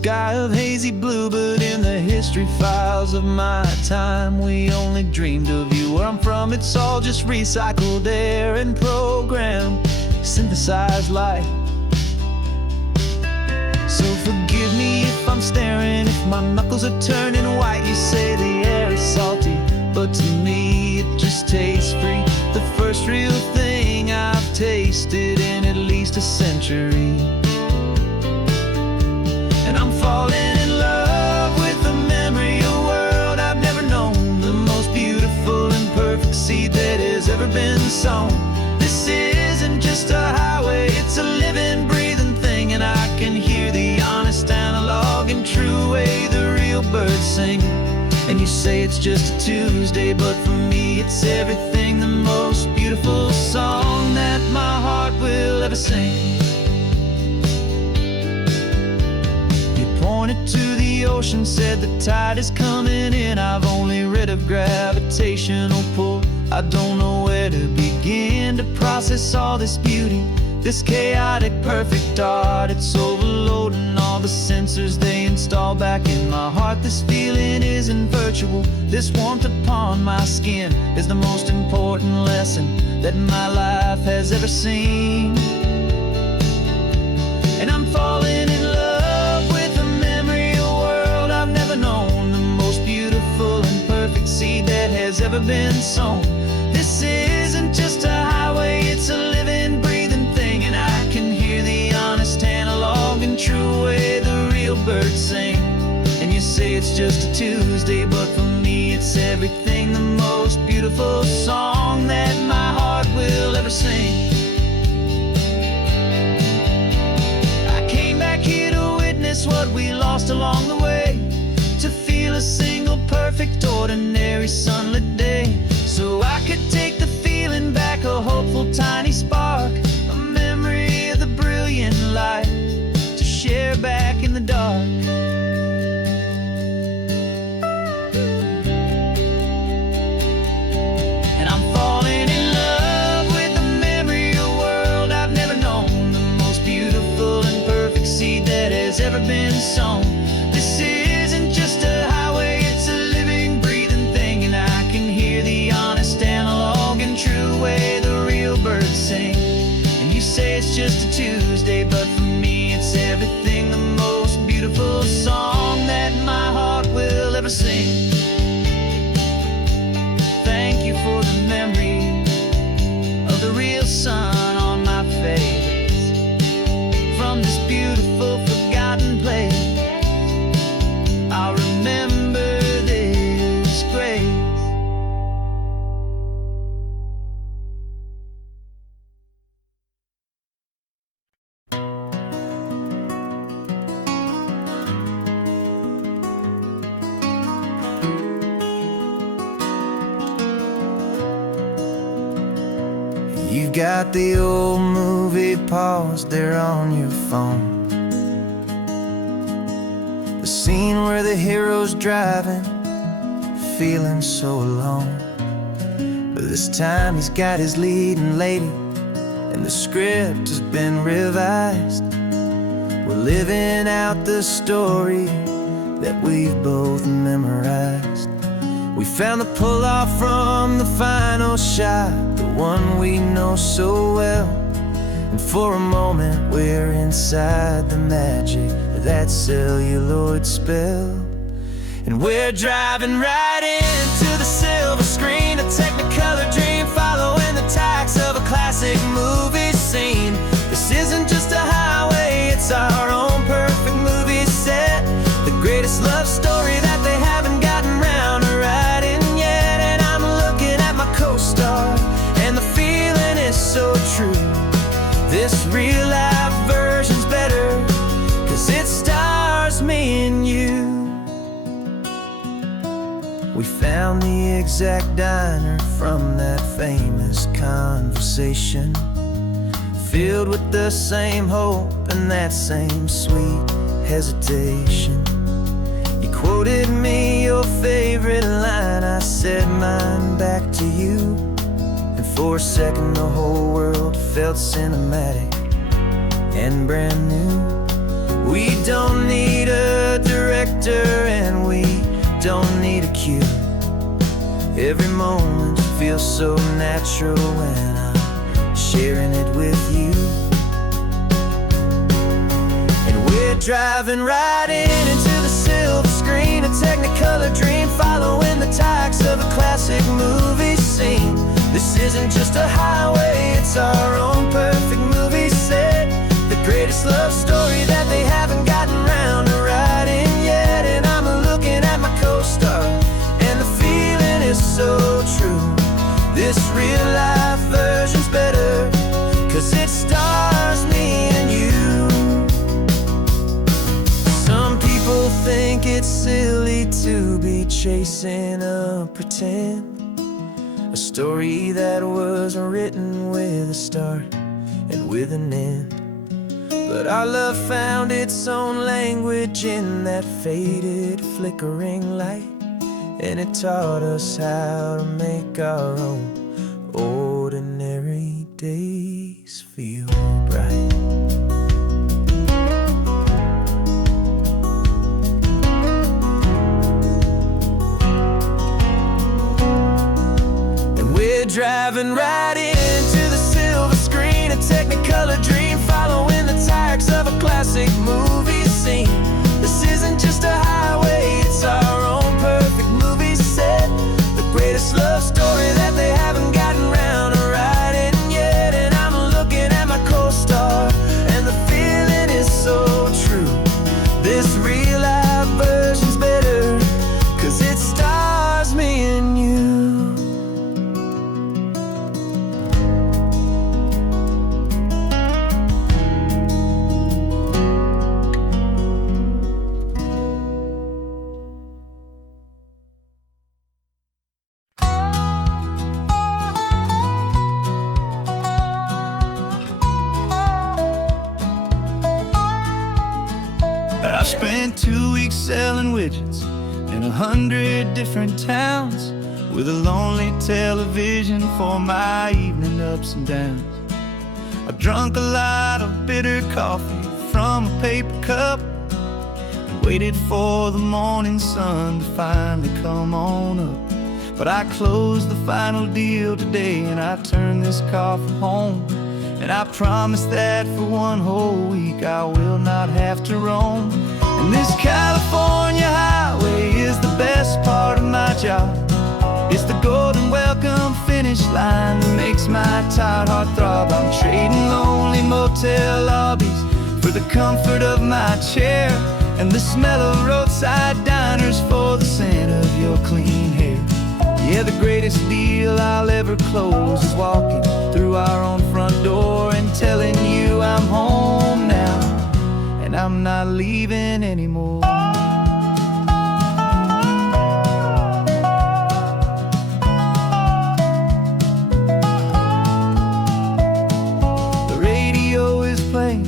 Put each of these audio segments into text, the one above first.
sky of hazy blue, but in the history files of my time, we only dreamed of you. Where I'm from, it's all just recycled air and programmed, synthesized light. So forgive me if I'm staring, if my knuckles are turning white. You say the air is salty, but to me it just tastes free. The first real thing I've tasted in at least a century. And I'm falling in love with the memory of a world I've never known, the most beautiful and perfect seed that has ever been sown. This isn't just a highway, it's a living, breathing thing, and I can hear the honest, analog, and true way the real birds sing. And you say it's just a Tuesday, but for me it's everything, the most beautiful song that my heart will ever sing. Pointed to the ocean, said the tide is coming in. I've only read of gravitational pull. I don't know where to begin to process all this beauty, this chaotic, perfect art. It's overloading all the sensors they install back in my heart. This feeling isn't virtual. This warmth upon my skin is the most important lesson that my life has ever seen. And I'm falling in love with a memory of a world I've never known, the most beautiful and perfect seed that has ever been sown. This isn't just a highway, it's a living, breathing thing, and I can hear the honest, analog, and true way the real birds sing. And you say it's just a Tuesday, but for me it's everything, the most beautiful song that my heart will ever sing. What we lost along the way, to feel a single perfect ordinary sunlit day, so I could take the feeling back, a hopeful tiny spark, a memory of the brilliant light to share back in the dark. And I'm falling in love with the memory of a world I've never known, the most beautiful and perfect seed that has ever been sown. This isn't just a highway, it's a living, breathing thing, and I can hear the honest, analog, and true way the real birds sing. And you say it's just a Tuesday, but for me it's everything, the most beautiful song that my heart will ever sing. Thank you for the memory of the real sun on my face, from this beautiful forgotten place. I'll remember this grace. You've got the old movie paused there on your phone, the scene where the hero's driving, feeling so alone. But this time he's got his leading lady, and the script has been revised. We're living out the story that we've both memorized. We found the pull-off from the final shot, the one we know so well. And for a moment we're inside the magic of that celluloid spell. And we're driving right into the silver screen, a Technicolor dream, following the tacks of a classic movie scene. This isn't just a highway, it's our own perfect movie set, the greatest love story that they haven't gotten round to writing yet. And I'm looking at my co-star, and the feeling is so true. This real life version's better, 'cause it stars me and you. We found the exact diner from that famous conversation, filled with the same hope and that same sweet hesitation. You quoted me your favorite line, I said mine back to you. And for a second the whole world felt cinematic and brand new. We don't need a director and we don't need a cue. Every moment feels so natural when I'm sharing it with you. And we're driving right into the silver screen, a Technicolor dream, following the tacks of a classic movie scene. This isn't just a highway, it's our own perfect movie set. The greatest love story that they haven't gotten round to writing yet. And I'm looking at my co-star, and the feeling is so true. This real life version's better, 'cause it stars me and you. Some people think it's silly to be chasing a pretend, a story that was written with a start and with an end. But our love found its own language in that faded, flickering light, and it taught us how to make our own ordinary days feel bright. And we're driving right into the silver screen, a Technicolor dream, following the tacks of a classic movie scene. This isn't just a highway, it's our own perfect movie set. The greatest love story that they haven't gotten round to writing yet. And I'm looking at my co-star, and the feeling is so true. This real life version's better, 'cause it stars me and you. I spent 2 weeks selling widgets in 100 different towns, with a lonely television for my evening ups and downs. I drunk a lot of bitter coffee from a paper cup, and waited for the morning sun to finally come on up. But I closed the final deal today, and I turned this car from home. And I promise that for one whole week I will not have to roam. And this California highway is the best part of my job. It's the golden welcome finish line that makes my tired heart throb. I'm trading lonely motel lobbies for the comfort of my chair, and the smell of roadside diners for the scent of your clean hair. Yeah, the greatest deal I'll ever close is walking through our own front door and telling you I'm home now, and I'm not leaving anymore. The radio is playing,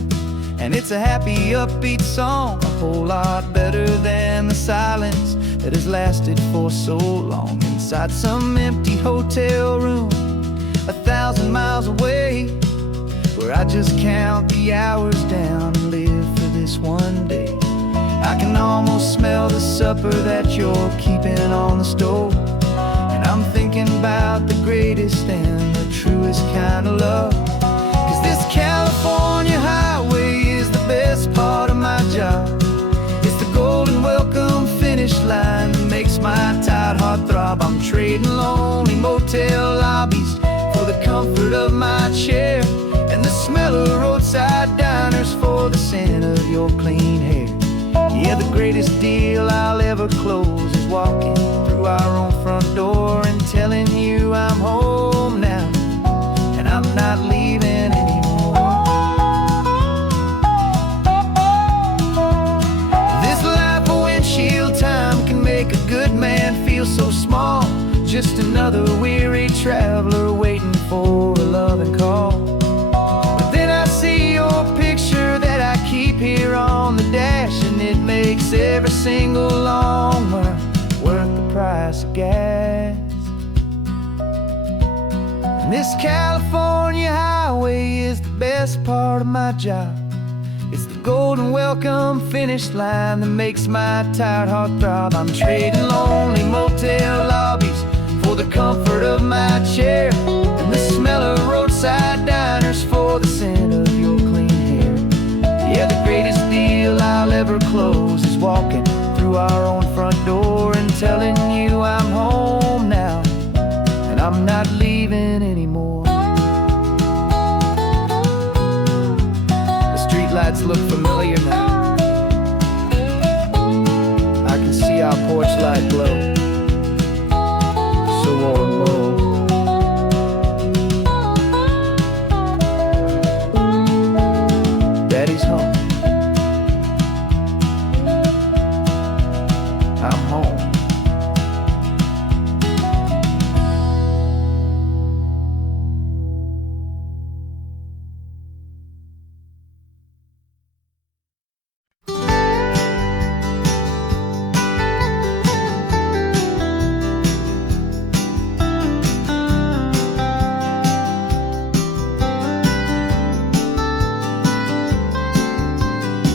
and it's a happy, upbeat song, a whole lot better than the silence that has lasted for so long. Inside some empty hotel room 1,000 miles away, where I just count the hours down and live for this one day. I can almost smell the supper that you're keeping on the stove, and I'm thinking about the greatest and the truest kind of love. 'Cause this California highway is the best part of my job. It's the golden welcome finish line that makes my tired heart throb. I'm trading lonely motel lobbies for the comfort of my chair, and the smell of roadside diners for the scent of your clean hair. Yeah, the greatest deal I'll ever close is walking through our own front door and telling you I'm home now, and I'm not leaving anymore. This life of windshield time can make a good man feel so small, just another weary traveler waiting for a loving call. But then I see your picture that I keep here on the dash, and it makes every single long mile worth the price of gas. And this California highway is the best part of my job. It's the golden welcome finish line that makes my tired heart throb. I'm trading lonely motel lobbies for the comfort of my chair, and the smell of roadside diners for the scent of your clean hair. Yeah, the greatest deal I'll ever close is walking through our own front door and telling you I'm home now, and I'm not leaving anymore. The streetlights look familiar now. I can see our porch light glow, so warm and low. Daddy's home. I'm home.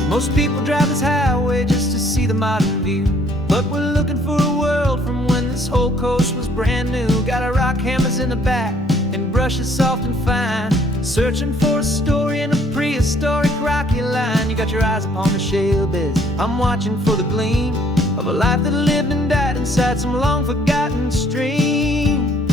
Most people drive this highway just to see the modern view, but we're looking for a world from when this whole coast was brand new. Got our rock hammers in the back and brushes soft and fine, searching for a story in a prehistoric rocky line. You got your eyes upon the shale beds, I'm watching for the gleam of a life that lived and died inside some long forgotten stream.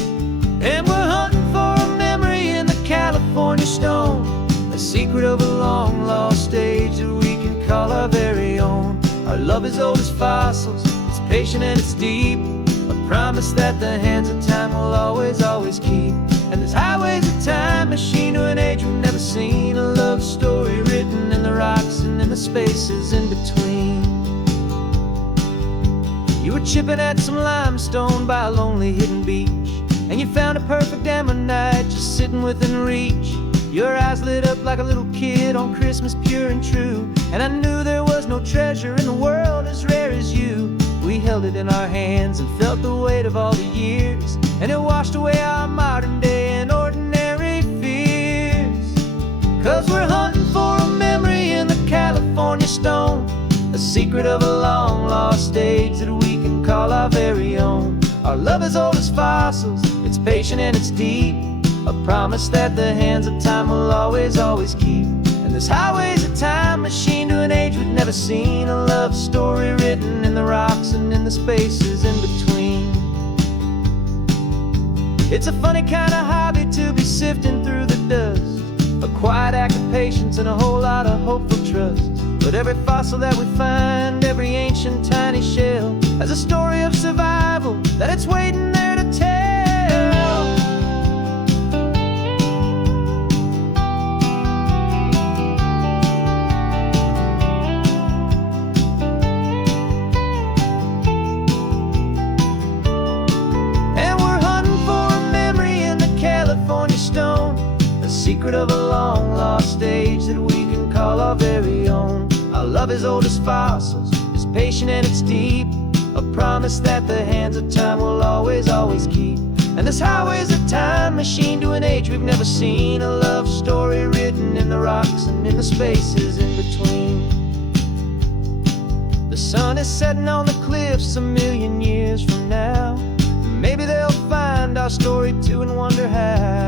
And we're hunting for a memory in the California stone, a secret of a long lost age that we can call our very own. Our love is old as fossils, it's patient and it's deep, a promise that the hands of time will always, always keep. And this highway's a time machine to an age we've never seen, a love story written in the rocks and in the spaces in between. You were chipping at some limestone by a lonely hidden beach, and you found a perfect ammonite just sitting within reach. Your eyes lit up like a little kid on Christmas, pure and true, and I knew there was no treasure in the world as rare as you. We held it in our hands and felt the weight of all the years, and it washed away our modern day and ordinary fears. 'Cause we're hunting for a memory in the California stone, a secret of a long lost age that we can call our very own. Our love is old as fossils, it's patient and it's deep, a promise that the hands of time will always, always keep. And this highway's a time machine to an age we've never seen, a love story written in the rocks and in the spaces in between. It's a funny kind of hobby to be sifting through the dust, a quiet act of patience and a whole lot of hopeful trust. But every fossil that we find, every ancient tiny shell, has a story of survival that it's waiting there to tell. Secret of a long lost age that we can call our very own. Our love is old as fossils, it's patient and it's deep, a promise that the hands of time will always, always keep. And this highway's a time machine to an age we've never seen, a love story written in the rocks and in the spaces in between. The sun is setting on the cliffs a million years from now, maybe they'll find our story too and wonder how.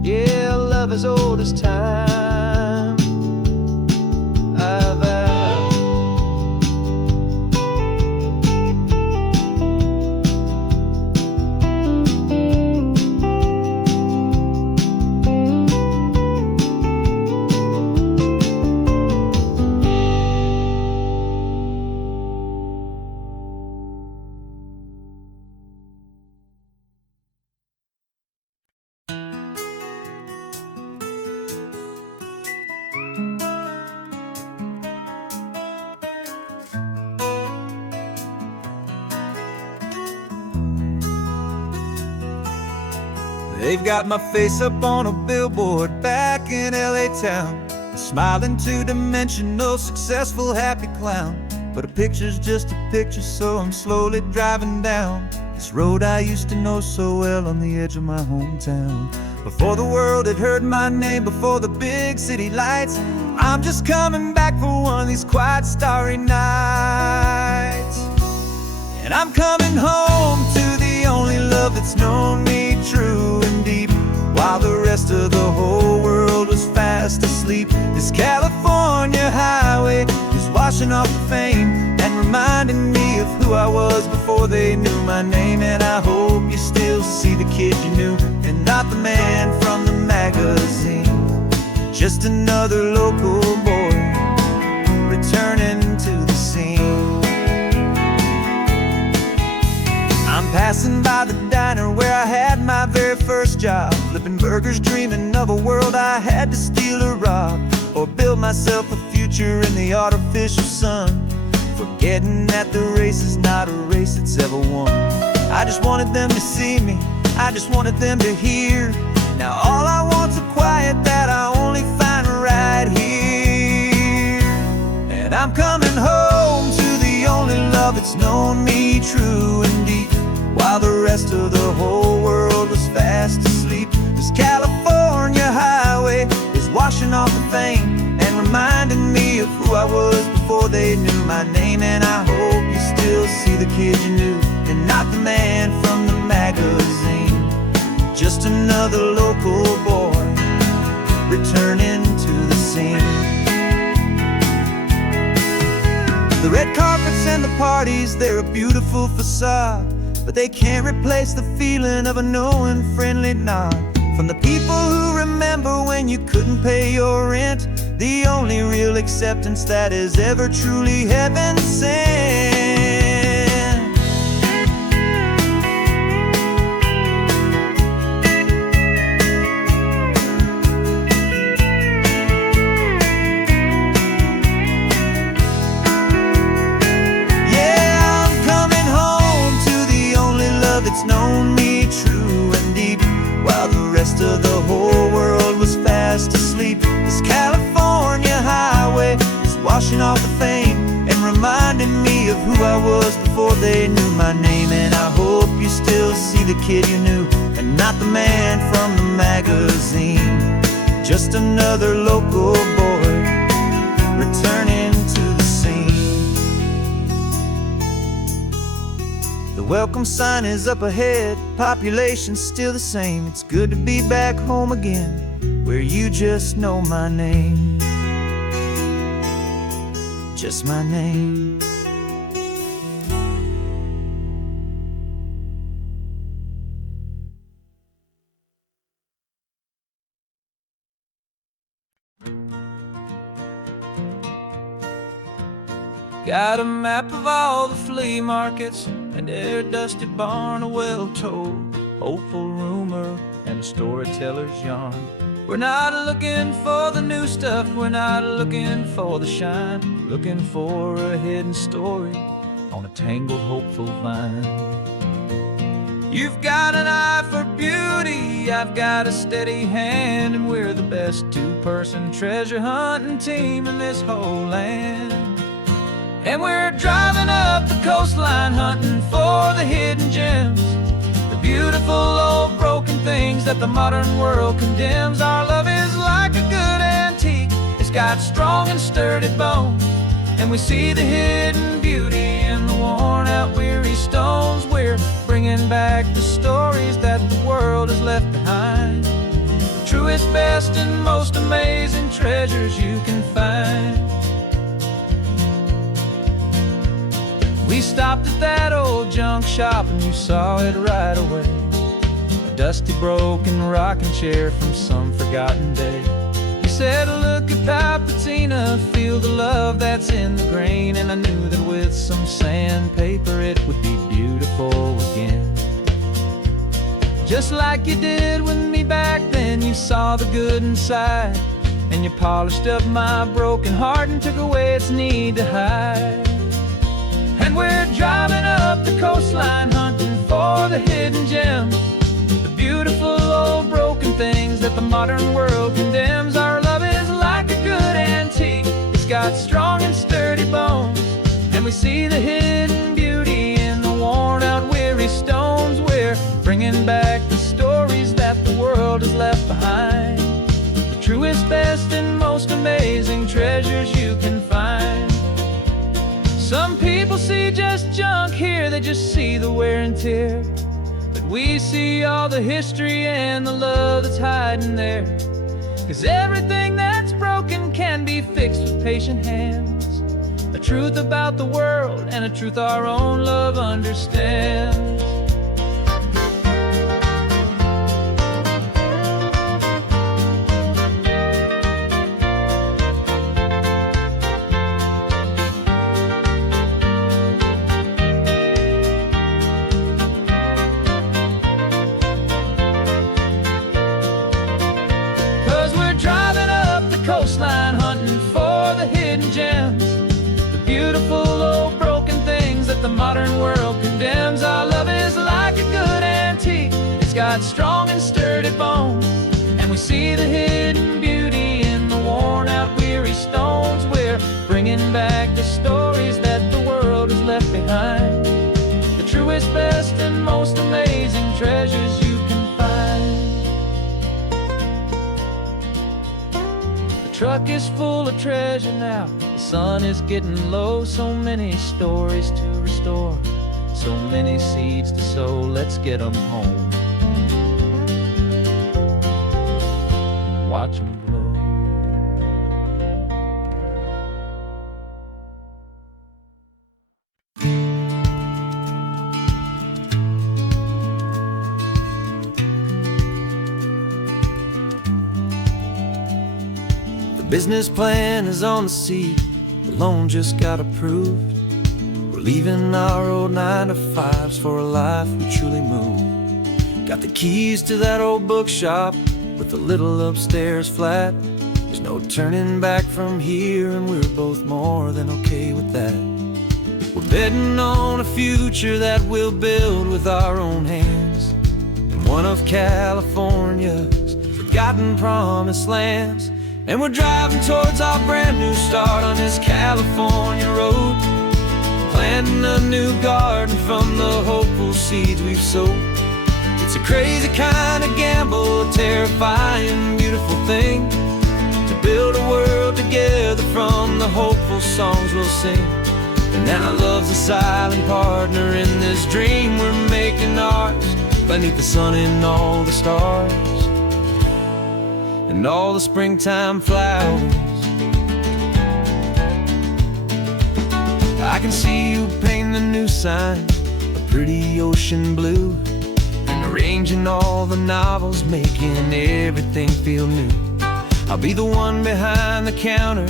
Yeah, love as old as time, I vow. They've got my face up on a billboard back in LA town, a smiling two-dimensional, successful, happy clown. But a picture's just a picture, so I'm slowly driving down this road I used to know so well on the edge of my hometown. before the world had heard my name, before the big city lights. I'm just coming back for one of these quiet starry nights. And I'm coming home to the only love that's known me true and deep, while the rest of the whole world was fast asleep. This California highway is washing off the fame and reminding me of who I was before they knew my name. And I hope you still see the kid you knew, and not the man from the magazine. Just another local boy returning to the scene. I'm passing by the diner where I had my very first job, flipping burgers, dreaming of a world I had to steal or rob, or build myself a future in the artificial sun, forgetting that the race is not a race that's ever won. I just wanted them to see me, I just wanted them to hear. Now all I want's a quiet that I only find right here. And I'm coming home to the only love that's known me true and deep, while the rest of the whole world was fast asleep. This California highway is washing off the fame and reminding me of who I was before they knew my name. And I hope you still see the kid you knew, and not the man from the magazine. Just another local boy returning to the scene. The red carpets and the parties, they're a beautiful facade, but they can't replace the feeling of a knowing friendly nod from the people who remember when you couldn't pay your rent, the only real acceptance that is ever truly heaven sent. It's known me true and deep, while the rest of the whole world was fast asleep. This California highway is washing off the fame and reminding me of who I was before they knew my name. And I hope you still see the kid you knew, and not the man from the magazine. Just another local boy returning to the scene. The welcome sign is up ahead, population's still the same. It's good to be back home again, where you just know my name. Just my name. Got a map of all the flea markets and their dusty barn, a well-told, hopeful rumor, and a storyteller's yarn. We're not looking for the new stuff, we're not looking for the shine, looking for a hidden story on a tangled, hopeful vine. You've got an eye for beauty, I've got a steady hand, and we're the best two-person treasure hunting team in this whole land. And we're driving up the coastline hunting for the hidden gems, the beautiful old broken things that the modern world condemns. Our love is like a good antique, it's got strong and sturdy bones, and we see the hidden beauty in the worn out weary stones. We're bringing back the stories that the world has left behind, the truest, best, and most amazing treasures you can find. We stopped at that old junk shop and you saw it right away, a dusty, broken rocking chair from some forgotten day. You said, look at that patina, feel the love that's in the grain, and I knew that with some sandpaper it would be beautiful again. Just like you did with me back then, you saw the good inside, and you polished up my broken heart and took away its need to hide. And we're driving up the coastline hunting for the hidden gems, the beautiful old broken things that the modern world condemns. Our love is like a good antique, it's got strong and sturdy bones, and we see the hidden beauty in the worn out weary stones. We're bringing back the stories that the world has left most amazing treasures you can find. Some people see just junk here, they just see the wear and tear. But we see all the history and the love that's hiding there. 'Cause everything that's broken can be fixed with patient hands. A truth about the world and a truth our own love understands. 'Cause we're driving up the coastline, hunting for the hidden gems, the beautiful old broken things that the modern world condemns. Our love is like a good antique, it's got strong and sturdy bones, and we see the hidden beauty in the worn out weary stones. We're bringing back the stories that the world has left behind, the truest, best, and most amazing treasures you can find. The truck is full of treasure now, the sun is getting low. So many stories to restore, so many seeds to sow. Let's get them home, watch them blow. The business plan is on the seat, the loan just got approved. We're leaving our old 9-to-5s for a life we truly move. Got the keys to that old bookshop with the little upstairs flat. There's no turning back from here, and we're both more than okay with that. We're betting on a future that we'll build with our own hands, in one of California's forgotten promised lands. And we're driving towards our brand new start on this California road, planting a new garden from the hopeful seeds we've sowed. It's a crazy kind of gamble, a terrifying, beautiful thing, to build a world together from the hopeful songs we'll sing. And now love's a silent partner in this dream we're making ours, beneath the sun and all the stars, and all the springtime flowers. I can see you painting a new sign, a pretty ocean blue, and arranging all the novels, making everything feel new. I'll be the one behind the counter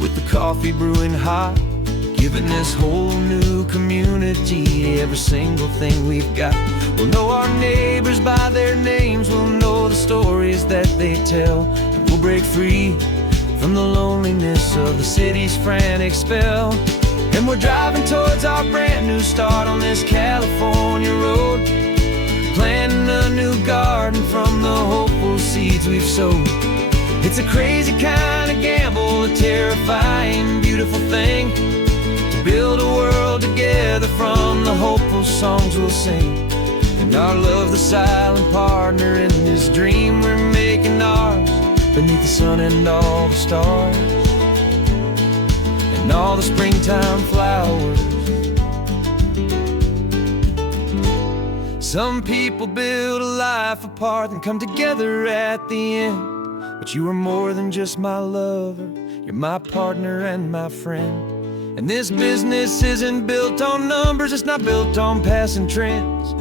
with the coffee brewing hot, giving this whole new community every single thing we've got. We'll know our neighbors by their names, we'll know the stories that they tell, and we'll break free from the loneliness of the city's frantic spell. And we're driving towards our brand new start on this California road, planting a new garden from the hopeful seeds we've sowed. It's a crazy kind of gamble, a terrifying, beautiful thing, to build a world together from the hopeful songs we'll sing. And our love's the silent partner in this dream we're making ours, beneath the sun and all the stars, and all the springtime flowers. Some people build a life apart and come together at the end, but you are more than just my lover, you're my partner and my friend. And this business isn't built on numbers, it's not built on passing trends,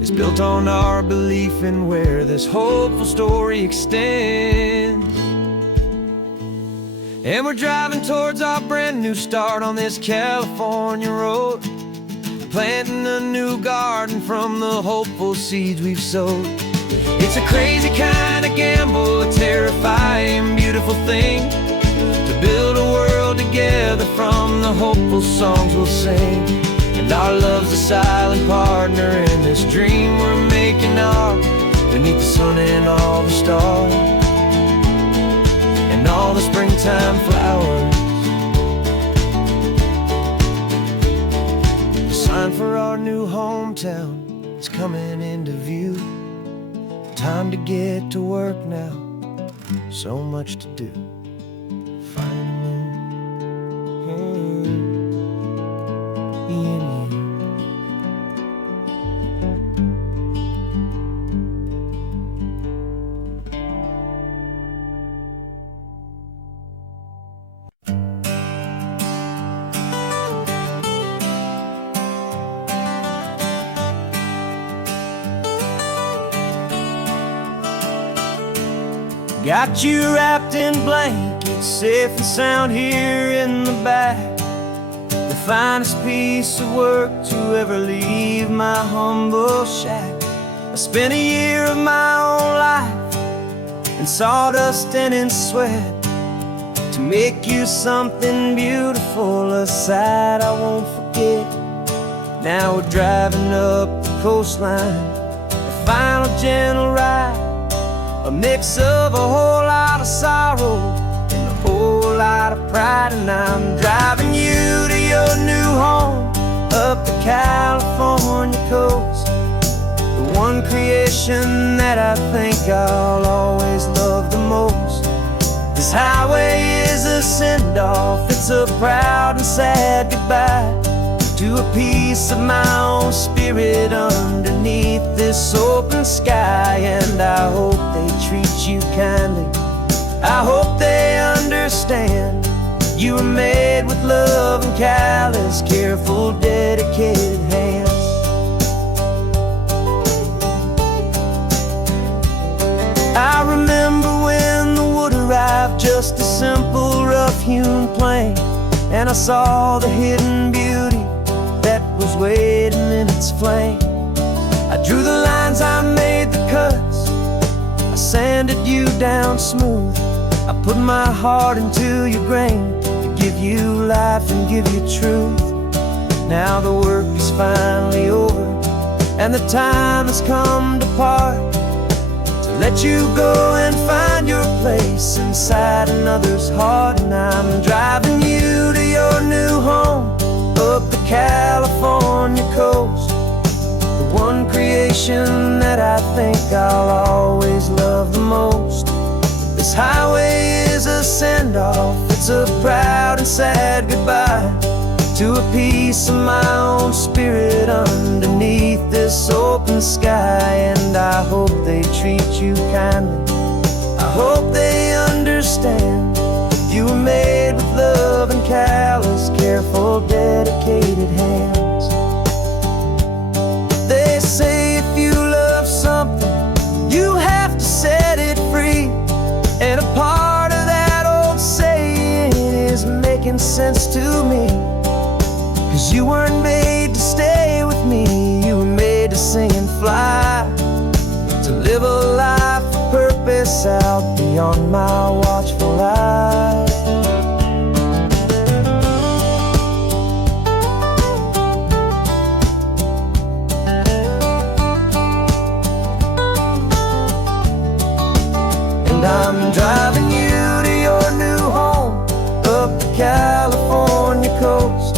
it's built on our belief in where this hopeful story extends. And we're driving towards our brand new start on this California road, planting a new garden from the hopeful seeds we've sowed. It's a crazy kind of gamble, a terrifying, beautiful thing, to build a world together from the hopeful songs we'll sing. And our love's a silent partner in this dream we're making ours, beneath the sun and all the stars, and all the springtime flowers. The sign for our new hometown is coming into view. Time to get to work now, so much to do. Got you wrapped in blankets, safe and sound here in the back. The finest piece of work to ever leave my humble shack. I spent a year of my own life in sawdust and in sweat to make you something beautiful, a sight I won't forget. Now we're driving up the coastline, a final gentle ride, a mix of a whole lot of sorrow and a whole lot of pride. And I'm driving you to your new home up the California coast, the one creation that I think I'll always love the most. This highway is a send-off, it's a proud and sad goodbye to a piece of my own spirit underneath this open sky. And I hope they treat you kindly, I hope they understand you were made with love and callous, careful, dedicated hands. I remember when the wood arrived, just a simple rough-hewn plank, and I saw the hidden beauty that was waiting in its flame. I drew the lines, I made the cuts, I sanded you down smooth. I put my heart into your grain to give you life and give you truth. Now the work is finally over and the time has come to part, to let you go and find your place inside another's heart. And I'm driving you to your new home up the California coast, the one creation that I think I'll always love the most. This highway is a send-off, it's a proud and sad goodbye to a piece of my own spirit underneath this open sky. And I hope they treat you kindly, I hope they understand you were made with love and callous, careful, dedicated hands. They say if you love something, you have to set it free. And a part of that old saying is making sense to me, 'cause you weren't made to stay with me, you were made to sing and fly, to live a life of purpose out beyond my watchful eye. And I'm driving you to your new home up the California coast,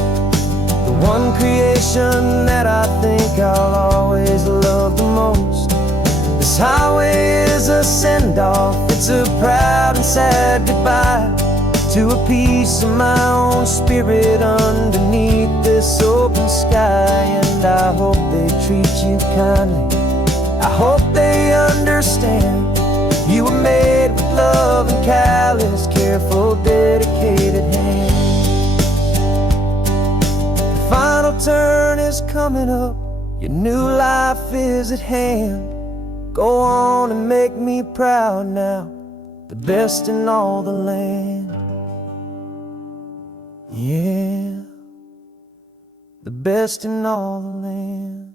the one creation that I think I'll always love the most. This highway is a send-off, it's a proud and sad goodbye to a piece of my own spirit underneath this open sky. And I hope they treat you kindly, I hope they understand you were made with love and callous, careful, dedicated hands. The final turn is coming up, your new life is at hand. Go on and make me proud now, the best in all the land. Yeah, the best in all the land.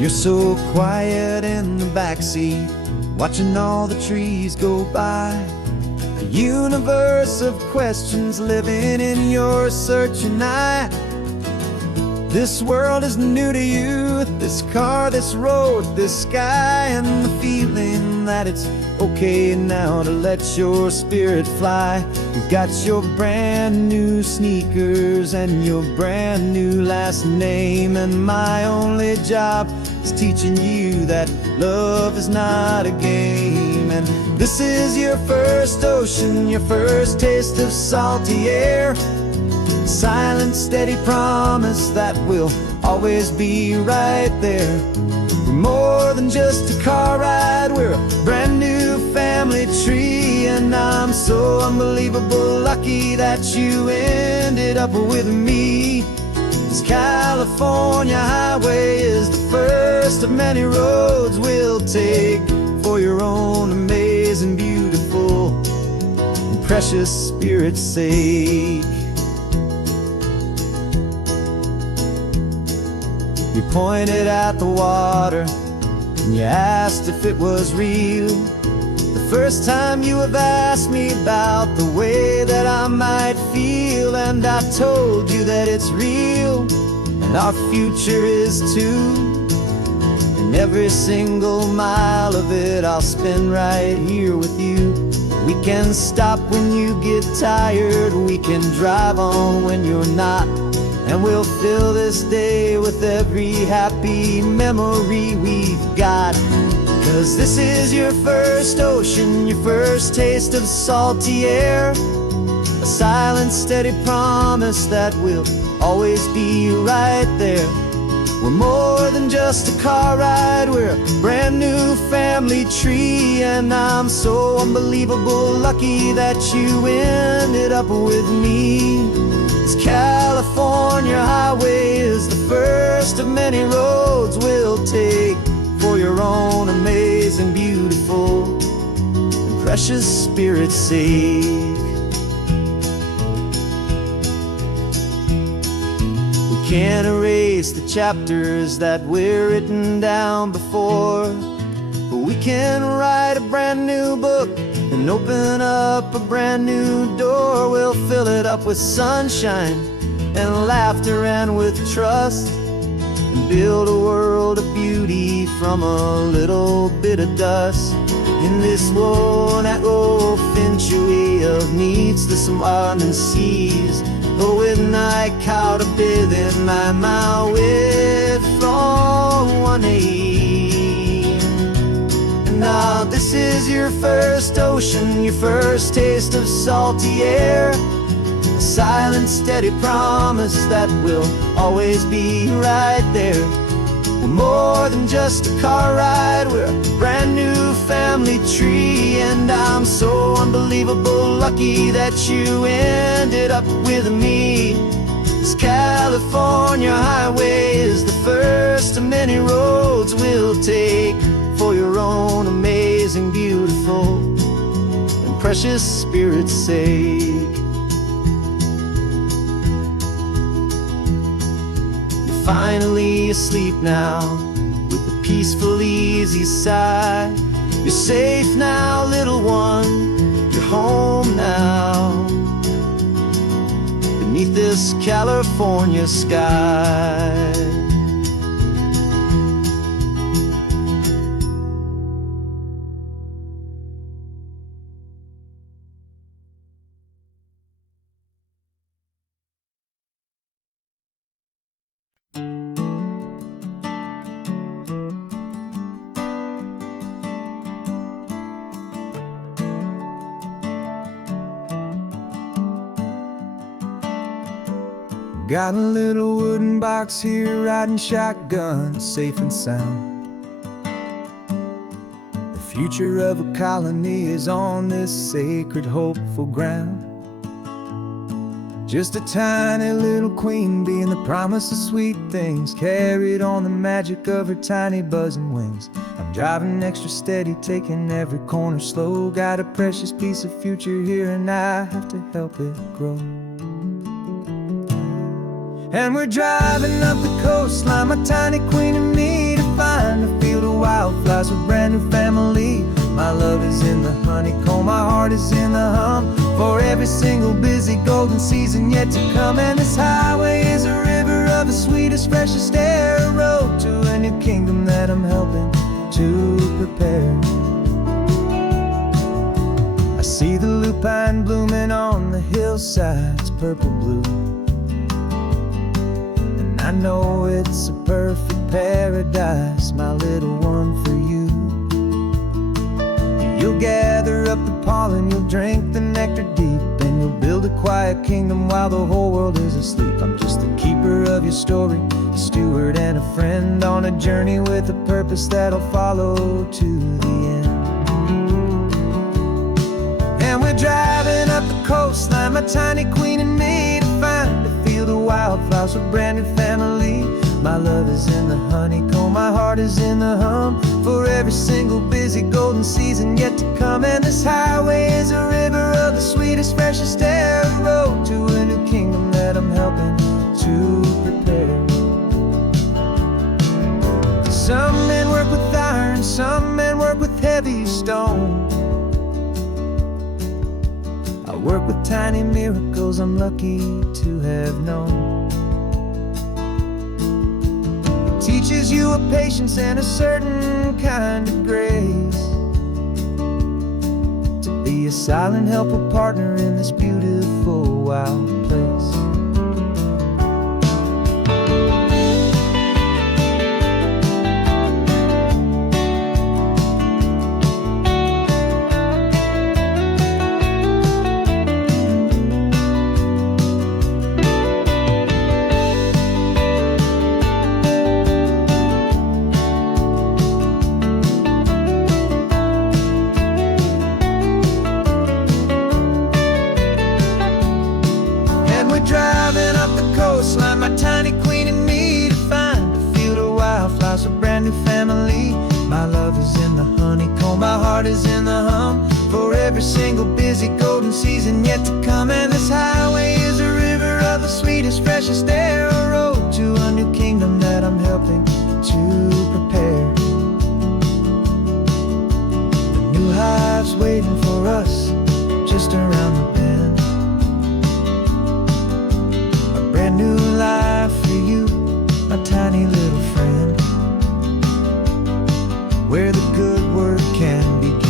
You're so quiet in the backseat, watching all the trees go by. A universe of questions living in your searching eye. This world is new to you, this car, this road, this sky, and the feeling that it's okay now to let your spirit fly. You've got your brand new sneakers and your brand new last name, and my only job is teaching you that love is not a game. And this is your first ocean, your first taste of salty air, silent, steady promise that we'll always be right there. We're more than just a car ride, we're a brand new family tree, and I'm so unbelievable lucky that you ended up with me. This California highway is the first of many roads we'll take for your own amazing, beautiful, and precious spirit's sake. You pointed at the water and you asked if it was real. The first time you have asked me about the way that I might feel, and I told you that it's real and our future is too. And every single mile of it I'll spend right here with you. We can stop when you get tired, we can drive on when you're not, and we'll fill this day with every happy memory we've got. 'Cause this is your first ocean, your first taste of salty air, a silent, steady promise that we'll always be right there. We're more than just a car ride, we're a brand new family tree. And I'm so unbelievable lucky that you ended up with me. This California highway is the first of many roads we'll take for your own amazing, beautiful, and precious spirit's sake. We can't erase the chapters that were written down before, but we can write a brand new book and open up a brand new door. We'll fill it up with sunshine and laughter and with trust, and build a world of beauty from a little bit of dust. In this world that century of needs the surrounding seas, but when I caught a bit in my mouth with from one aim. And now this is your first ocean, your first taste of salty air, a silent, steady promise that we'll always be right there. We're more than just a car ride, we're a brand new family tree. And I'm so unbelievable lucky that you ended up with me. This California highway is the first of many roads we'll take for your own amazing, beautiful, and precious spirit's sake. Finally asleep now, with a peaceful, easy sigh. You're safe now, little one, you're home now, beneath this California sky. Got a little wooden box here, riding shotgun, safe and sound. The future of a colony is on this sacred, hopeful ground. Just a tiny little queen bee and the promise of sweet things, carried on the magic of her tiny buzzing wings. I'm driving extra steady, taking every corner slow. Got a precious piece of future here and I have to help it grow. And we're driving up the coastline, my tiny queen and me, to find a field of wildflowers with brand new family. My love is in the honeycomb, my heart is in the hum, for every single busy golden season yet to come. And this highway is a river of the sweetest, freshest air, a road to a new kingdom that I'm helping to prepare. I see the lupine blooming on the hillsides, purple blue, I know it's a perfect paradise, my little one, for you. You'll gather up the pollen, you'll drink the nectar deep, and you'll build a quiet kingdom while the whole world is asleep. I'm just the keeper of your story, a steward and a friend, on a journey with a purpose that'll follow to the end. And we're driving up the coastline, my tiny queen and me, to find a field of wildflowers, a brand new family. My love is in the honeycomb, my heart is in the hum, for every single busy golden season yet to come. And this highway is a river of the sweetest, freshest air, a road to a new kingdom that I'm helping to prepare. Some men work with iron, some men work with heavy stone. I work with tiny miracles I'm lucky to have known. Teaches you a patience and a certain kind of grace, to be a silent helper partner in this beautiful wild place. Driving up the coastline, my tiny queen and me, to find a field of wildflowers, a brand new family. My love is in the honeycomb, my heart is in the hum, for every single busy golden season yet to come. And this highway is a river of the sweetest, freshest air, a road to a new kingdom that I'm helping to prepare. The new hive's waiting for us just around the bend. New life for you, my tiny little friend, where the good work can begin.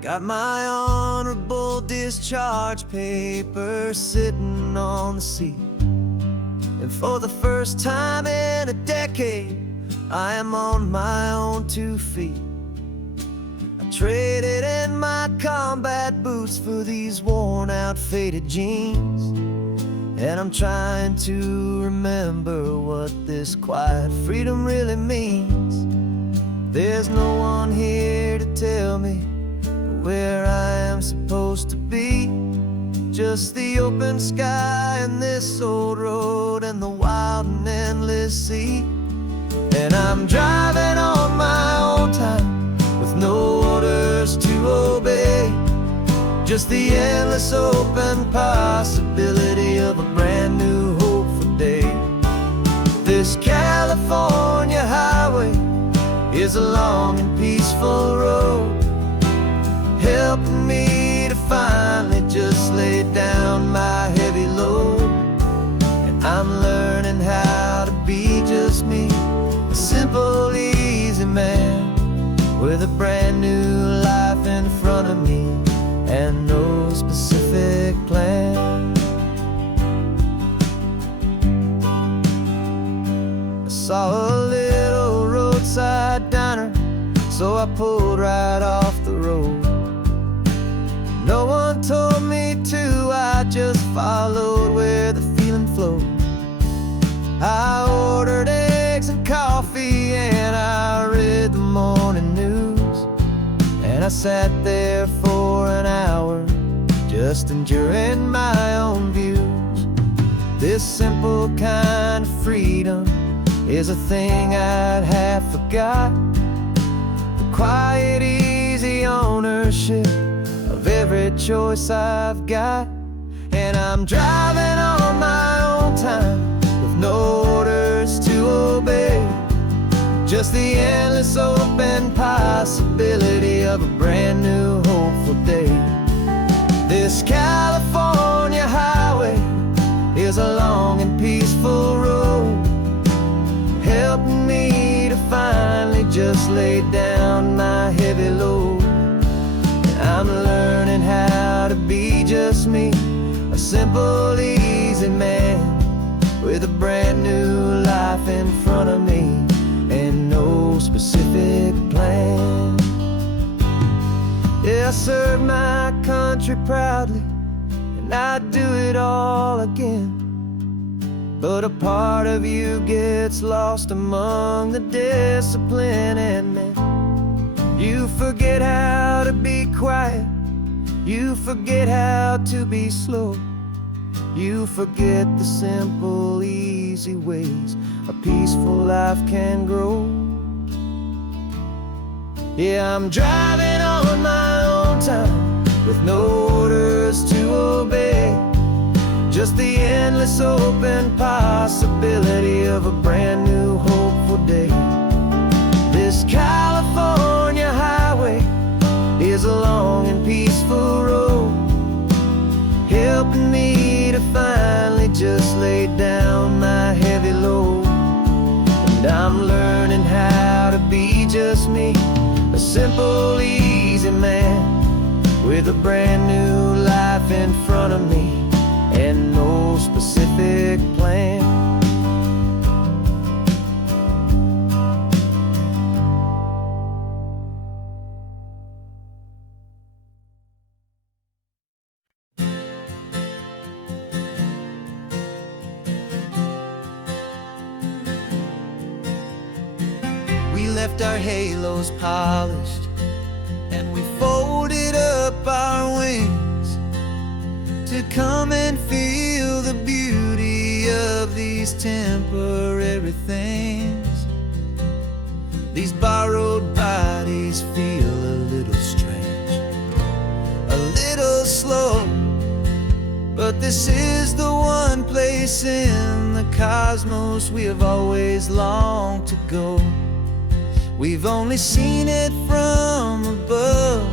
Got my honorable discharge paper sitting on the seat, and for the first time in a decade, I am on my own 2 feet. I traded in my combat boots for these worn out, faded jeans, and I'm trying to remember what this quiet freedom really means. There's no one here to tell me where I am supposed to be, just the open sky and this old road and the wild and endless sea. And I'm driving on my own time with no orders to obey, just the endless open possibility of a brand new hopeful day. This California highway is a long and peaceful road, helping me to finally just lay down my heavy load. And I'm learning how to be just me, a simple, easy man, with a brand new life in front of me and no specific plan. I saw a little roadside diner, so I pulled right off the road. No one told me to, I just followed where the feeling flowed. I ordered eggs and coffee and I read the morning news, and I sat there for an hour just enduring my own views. This simple kind of freedom is a thing I'd have forgot, the quiet, easy ownership of every choice I've got. And I'm driving on my own time with no orders to obey, just the endless open possibility of a brand new hopeful day. This California highway is a long and peaceful road, helping me to finally just lay down my heavy load. I'm learning how to be just me, a simple, easy man, with a brand new life in front of me and no specific plan. served my country proudly, and I'd do it all again. But a part of you gets lost among the discipline and men. You forget how to be quiet, you forget how to be slow, you forget the simple, easy ways a peaceful life can grow. Yeah, I'm driving on my own time with no orders to obey, just the endless open possibility of a brand new hopeful day. This California highway is a long and peaceful road, helping me to finally just lay down my heavy load. And I'm learning how to be just me, a simple, easy man with a brand new life in front of me and no specific plan. We left our halos polished and we folded up our wings to come and feel the beauty of these temporary things. These borrowed bodies feel a little strange, a little slow, but this is the one place in the cosmos we have always longed to go. We've only seen it from above,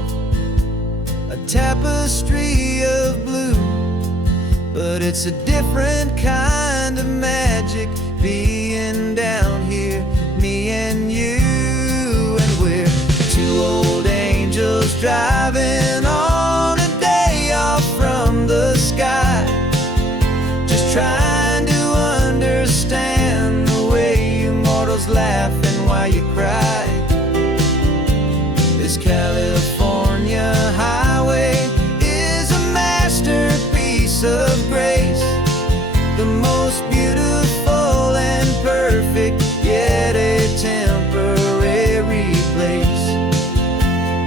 a tapestry of blue, but it's a different kind of magic being down here, me and you. And we're two old angels driving on a day off from the sky, just trying to understand the way you mortals laugh and why you cry. This California highway is a masterpiece of grace, the most beautiful and perfect, yet a temporary place.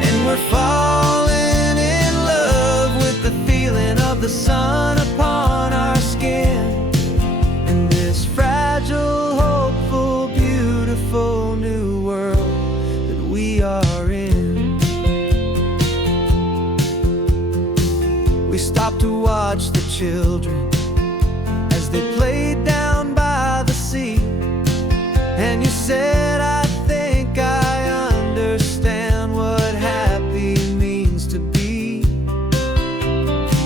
And we're falling in love with the feeling of the sun upon our skin, in this fragile, hopeful, beautiful new world that we are in. We stopped to watch the children as they played down by the sea, and you said, I think I understand what happy means to be,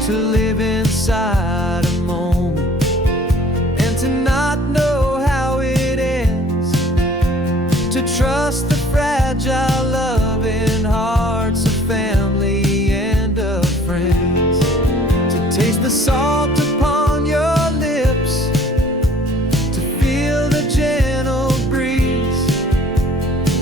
to live inside a moment and to not know how it ends, to trust the fragile loving hearts of family and of friends, to taste the salt upon your lips, to feel the gentle breeze,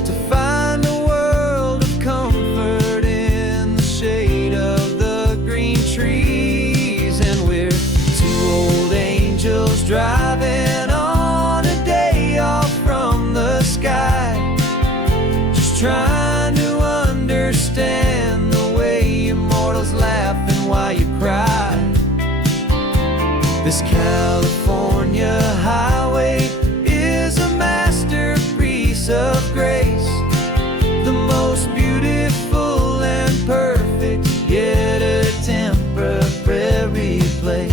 to find a world of comfort in the shade of the green trees. And we're two old angels driving on a day off from the sky, just trying to understand the way immortals laugh and why you cry. This California highway is a masterpiece of grace, the most beautiful and perfect, yet a temporary place.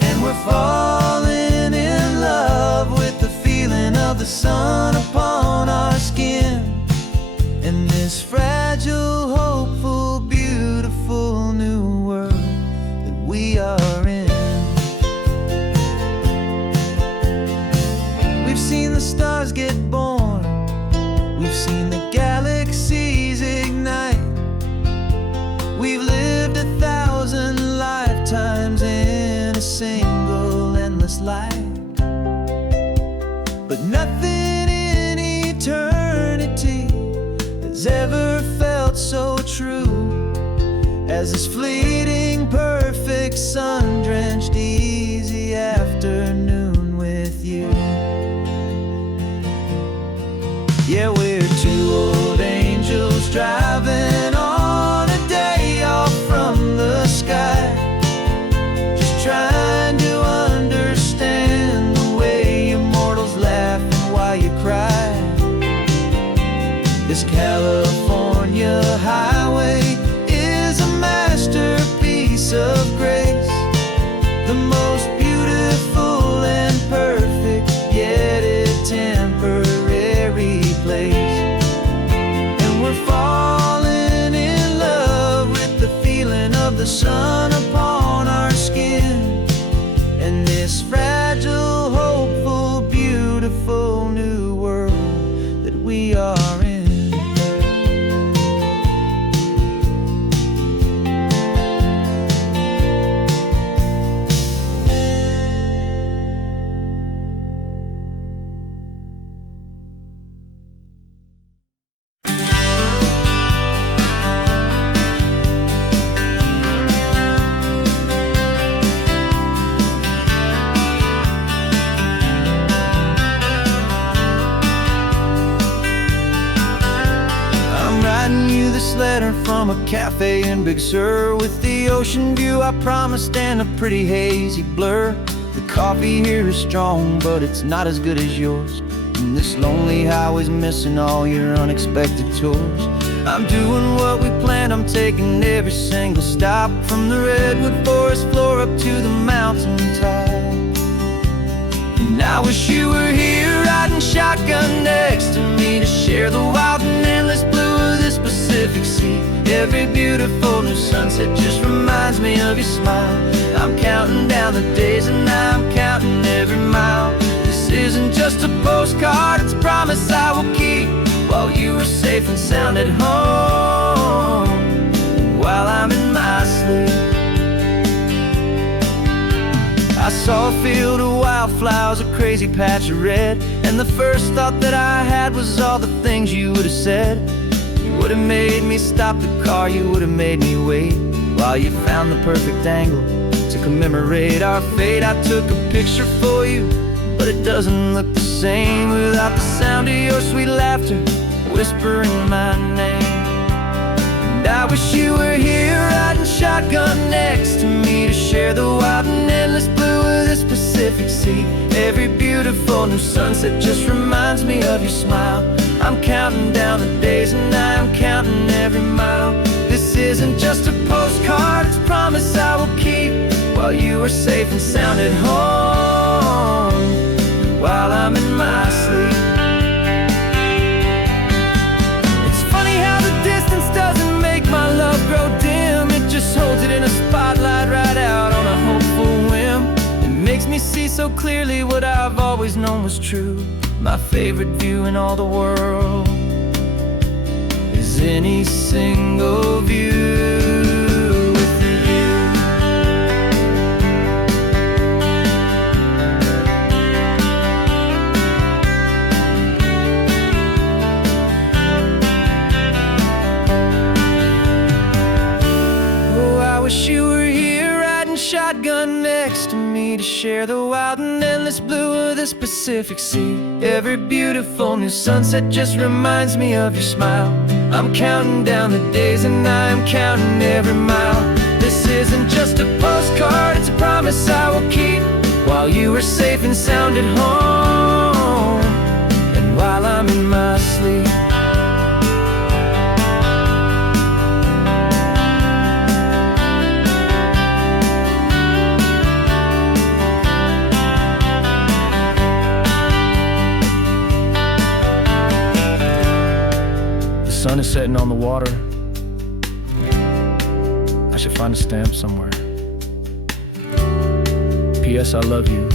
And we're falling in love with the feeling of the sun upon our skin, in this fragile, hopeful, beautiful new world that we are in. We've seen the stars get born, we've seen the galaxies ignite, we've lived 1,000 lifetimes in a single endless life. But nothing in eternity has ever felt so true as this fleeting, perfect, sun-drenched, easy afternoon with you. Yeah, we're two old angels driving on a day off from the sky, just trying to understand the way immortals laugh and why you cry. This California highway is a masterpiece of grace, the most beautiful and perfect, yet a temporary place. And we're falling in love with the feeling of the sun upon our skin, and this fragile, hopeful, beautiful new world that we are in. This letter from a cafe in Big Sur, with the ocean view I promised and a pretty hazy blur. The coffee here is strong, but it's not as good as yours, and this lonely highway's missing all your unexpected tours. I'm doing what we planned, I'm taking every single stop, from the redwood forest floor up to the mountain top. And I wish you were here riding shotgun next to me to share the wild and endless blue of this Pacific Sea. Every beautiful new sunset just reminds me of your smile. I'm counting down the days and I'm counting every mile. This isn't just a postcard, it's a promise I will keep, while you are safe and sound at home, and while I'm in my sleep. I saw a field of wildflowers, a crazy patch of red, and the first thought that I had was all the things you would have said. You would have made me stop the car, you would have made me wait, while you found the perfect angle to commemorate our fate. I took a picture for you, but it doesn't look the same without the sound of your sweet laughter whispering my name. And I wish you were here riding shotgun next to me to share the wild and endless blue of this Pacific Sea. Every beautiful new sunset just reminds me of your smile. I'm counting down the days and I'm counting every mile. This isn't just a postcard, it's a promise I will keep, while you are safe and sound at home, while I'm in my sleep. It's funny how the distance doesn't make my love grow dim, it just holds it in a spotlight right out on a hopeful whim. It makes me see so clearly what I've always known was true. My favorite view in all the world is any single view with you. Oh, I wish you were here riding shotgun next to me to share the wild and endless blue of this Pacific Sea. Every beautiful new sunset just reminds me of your smile. I'm counting down the days and I'm counting every mile. This isn't just a postcard, it's a promise I will keep, while you are safe and sound at home, and while I'm in my sleep. The sun is setting on the water. I should find a stamp somewhere. P.S. I love you.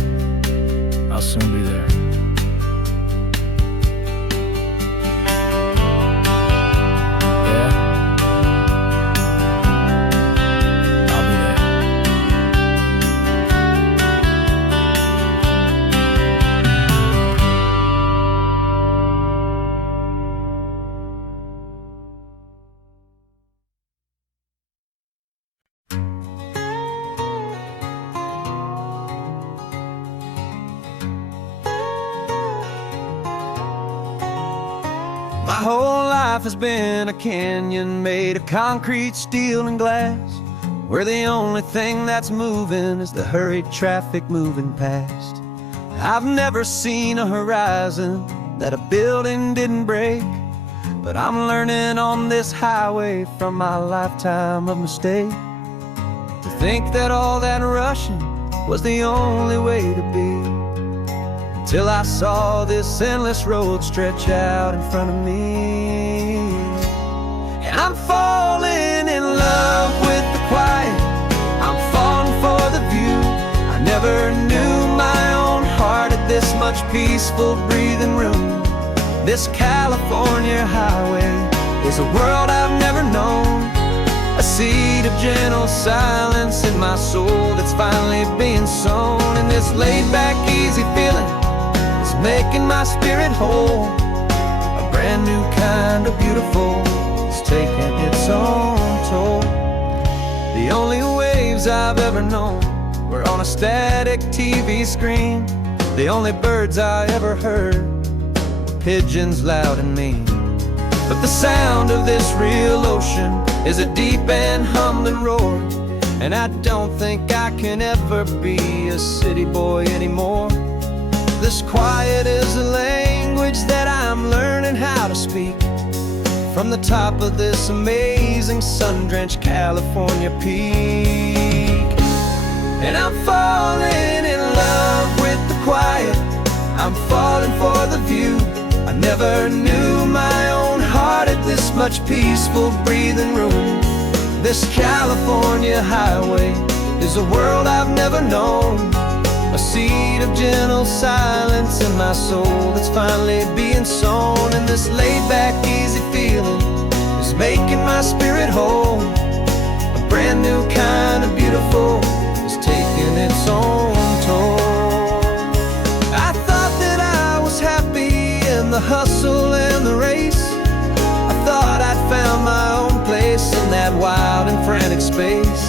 I'll soon be there. My whole life has been a canyon made of concrete, steel, and glass, where the only thing that's moving is the hurried traffic moving past. I've never seen a horizon that a building didn't break, but I'm learning on this highway from my lifetime of mistakes to think that all that rushing was the only way to be, till I saw this endless road stretch out in front of me. And I'm falling in love with the quiet, I'm falling for the view. I never knew my own heart had this much peaceful breathing room. This California highway is a world I've never known, a seed of gentle silence in my soul that's finally being sown. And this laid-back, easy feeling is making my spirit whole. A brand new kind of beautiful is taking its own toll. The only waves I've ever known were on a static TV screen. The only birds I ever heard were pigeons loud and mean. But the sound of this real ocean is a deep and humbling roar, and I don't think I can ever be a city boy anymore. This quiet is a language that I'm learning how to speak from the top of this amazing sun-drenched California peak. And I'm falling in love with the quiet, I'm falling for the view. I never knew my own heart had this much peaceful breathing room. This California highway is a world I've never known, a seed of gentle silence in my soul that's finally being sown. And this laid-back, easy feeling is making my spirit whole. A brand new kind of beautiful is taking its own toll. I thought that I was happy in the hustle and the race. I thought I'd found my own place in that wild and frantic space.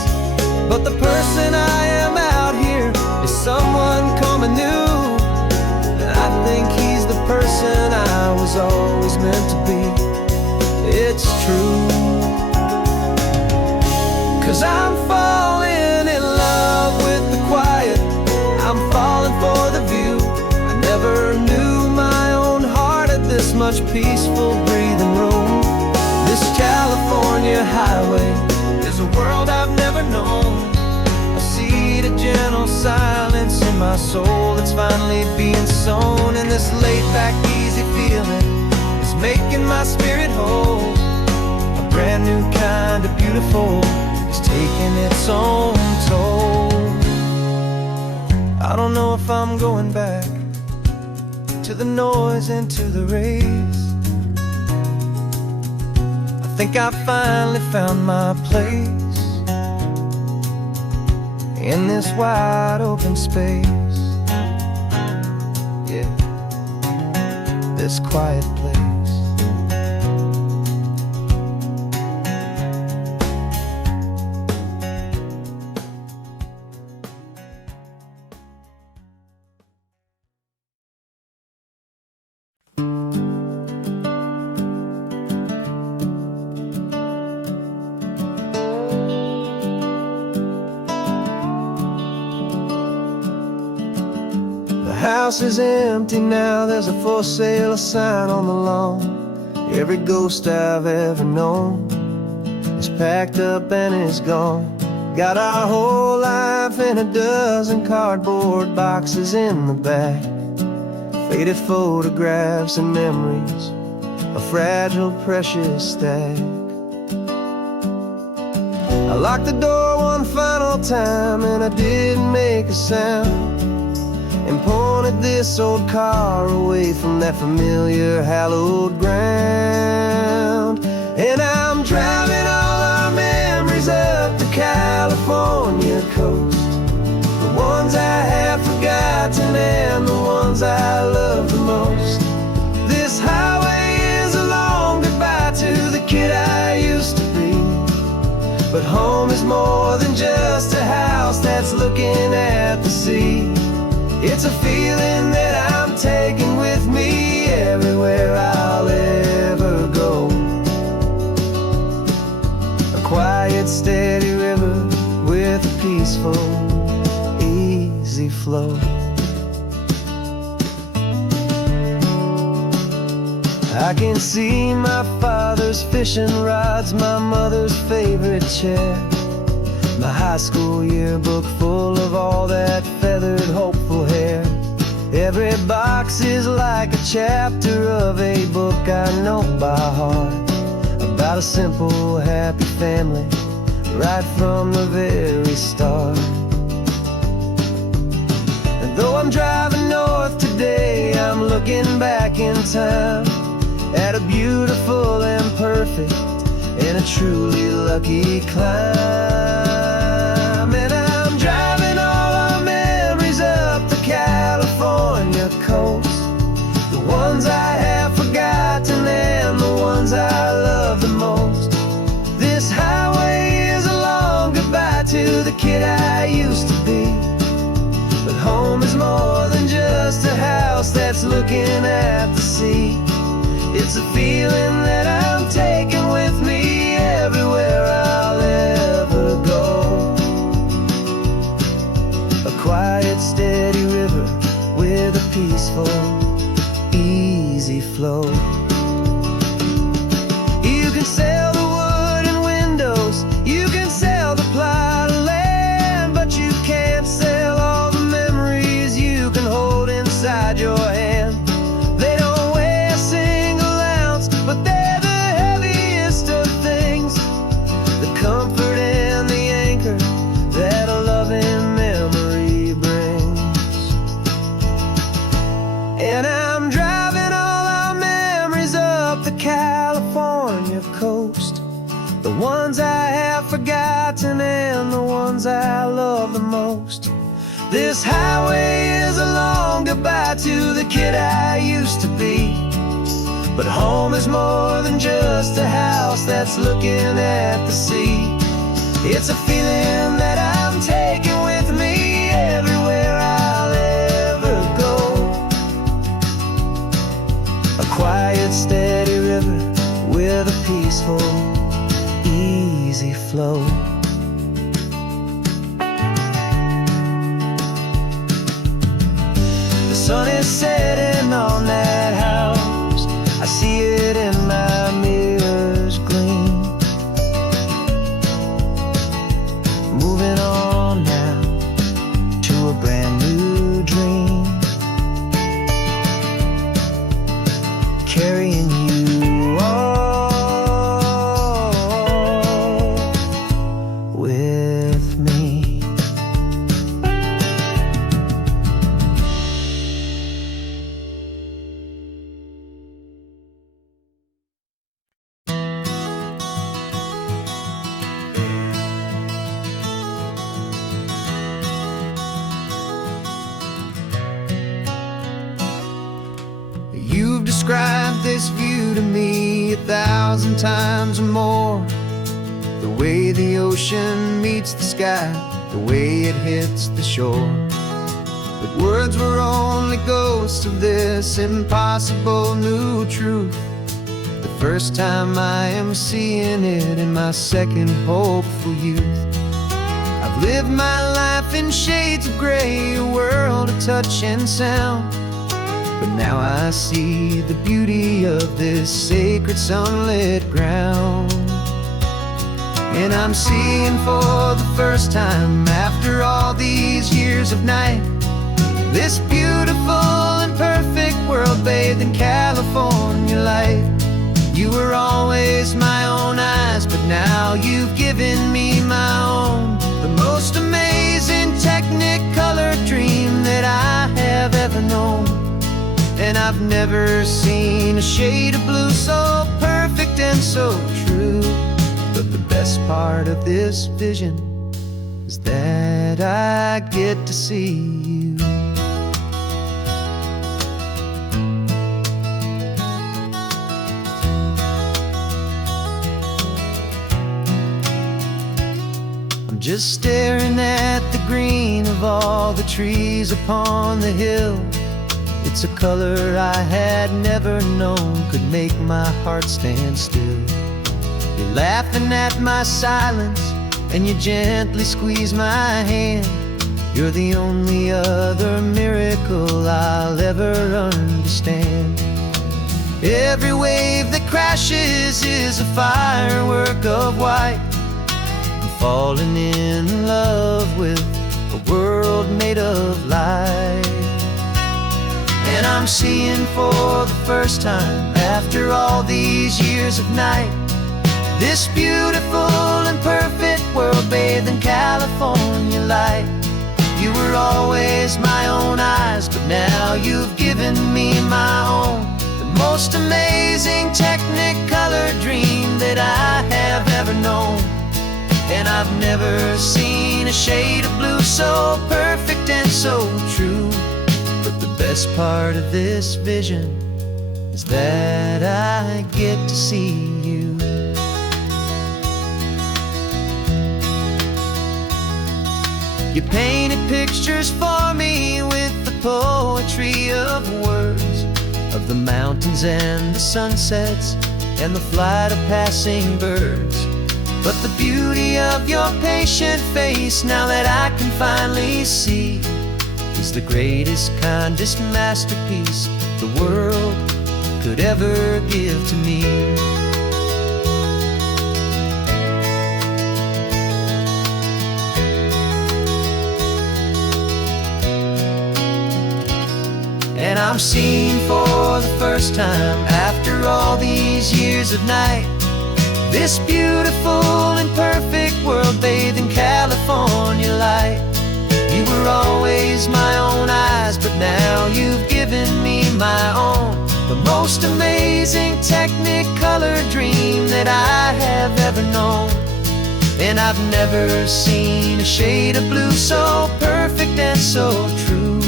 But the person I am out here is someone coming new, and I think he's the person I was always meant to be. It's true, 'cause I'm falling in love with the quiet, I'm falling for the view. I never knew my own heart had this much peaceful breathing room. This California highway is a world I've never known, a seed of gentle silence in my soul that's finally being sown. And this laid-back, easy feeling is making my spirit whole. A brand new kind of beautiful is taking its own toll. I don't know if I'm going back to the noise and to the race. I think I finally found my place in this wide open space. Yeah, this quiet place. The house is empty now, there's a for sale sign on the lawn. Every ghost I've ever known is packed up and is gone. Got our whole life in a dozen cardboard boxes in the back, faded photographs and memories, a fragile, precious stack. I locked the door one final time and I didn't make a sound, and pointed this old car away from that familiar hallowed ground. And I'm driving all our memories up the California coast, the ones I have forgotten and the ones I love the most. This highway is a long goodbye to the kid I used to be, but home is more than just a house that's looking at the sea. It's a feeling that I'm taking with me everywhere I'll ever peaceful, easy flow. I can see my father's fishing rods, my mother's favorite chair, my high school yearbook full of all that feathered, hopeful hair. Every box is like a chapter of a book I know by heart, about a simple, happy family, right from the very start. And though I'm driving north today, I'm looking back in time at a beautiful and perfect and a truly lucky climb. And I'm driving all our memories up the California coast, the ones I have forgotten and the ones I love the most. This highway is a long goodbye to the kid I used to be, but home is more than just a house that's looking at the sea. It's a feeling that I'm taking with me everywhere I'll ever go. A quiet, steady river with a peaceful, easy flow. You can sail the wooden windows, you can sail the plot of land, but you can't sail all the memories you can hold inside your hand. They don't weigh a single ounce, but they're the heaviest of things, the comfort and the anchor that a loving memory brings. And I'm driving all our memories up the California coast, the ones I have forgotten and the ones I love the most. This highway is a long goodbye to the kid I used to be, but home is more than just a house that's looking at the sea. It's a feeling that I'm taking with me everywhere I'll ever go. A quiet, steady river with a peaceful, easy flow. The sun is setting on that house, I see it in my mirror's gleam. Moving on now to a brand new dream, carrying you all with me. You've described this view to me 1,000 times or more, the way the ocean meets the sky, the way it hits the shore. But words were only ghosts of this impossible new truth. The first time I am seeing it in my second hopeful youth. I've lived my life in shades of gray, a world of touch and sound, but now I see the beauty of this sacred sunlit ground. And I'm seeing for the first time after all these years of night, this beautiful and perfect world bathed in California light. You were always my own eyes, but now you've given me my own, the most amazing technicolor dream that I have ever known. And I've never seen a shade of blue so perfect and so true. But the best part of this vision is that I get to see you. I'm just staring at the green of all the trees upon the hill. It's a color I had never known could make my heart stand still. You're laughing at my silence and you gently squeeze my hand. You're the only other miracle I'll ever understand. Every wave that crashes is a firework of white. I'm falling in love with a world made of light. And I'm seeing for the first time, after all these years of night, this beautiful and perfect world bathed in California light. You were always my own eyes, but now you've given me my own. The most amazing Technicolor dream that I have ever known. And I've never seen a shade of blue so perfect and so true. But the best part of this vision is that I get to see you. You painted pictures for me with the poetry of words, of the mountains and the sunsets and the flight of passing birds. But the beauty of your patient face, now that I can finally see, is the greatest, kindest masterpiece the world could ever give to me. And I'm seeing for the first time, after all these years of night, this beautiful and perfect world bathed in California light. You were always my own eyes, but now you've given me my own. The most amazing Technicolor dream that I have ever known. And I've never seen a shade of blue so perfect and so true.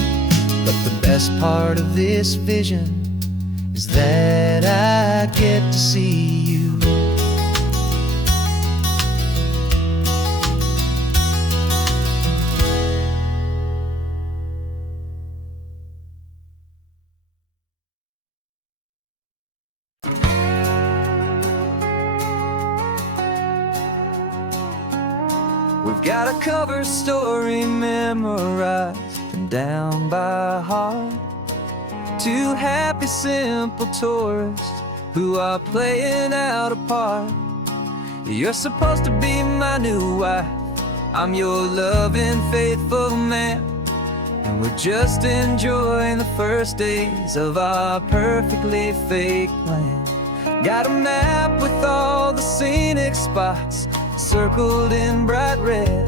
But the best part of this vision is that I get to see you. We've got a cover story memorized and down by heart. Two happy, simple tourists who are playing out a part. You're supposed to be my new wife, I'm your loving, faithful man. And we're just enjoying the first days of our perfectly fake plan. Got a map with all the scenic spots circled in bright red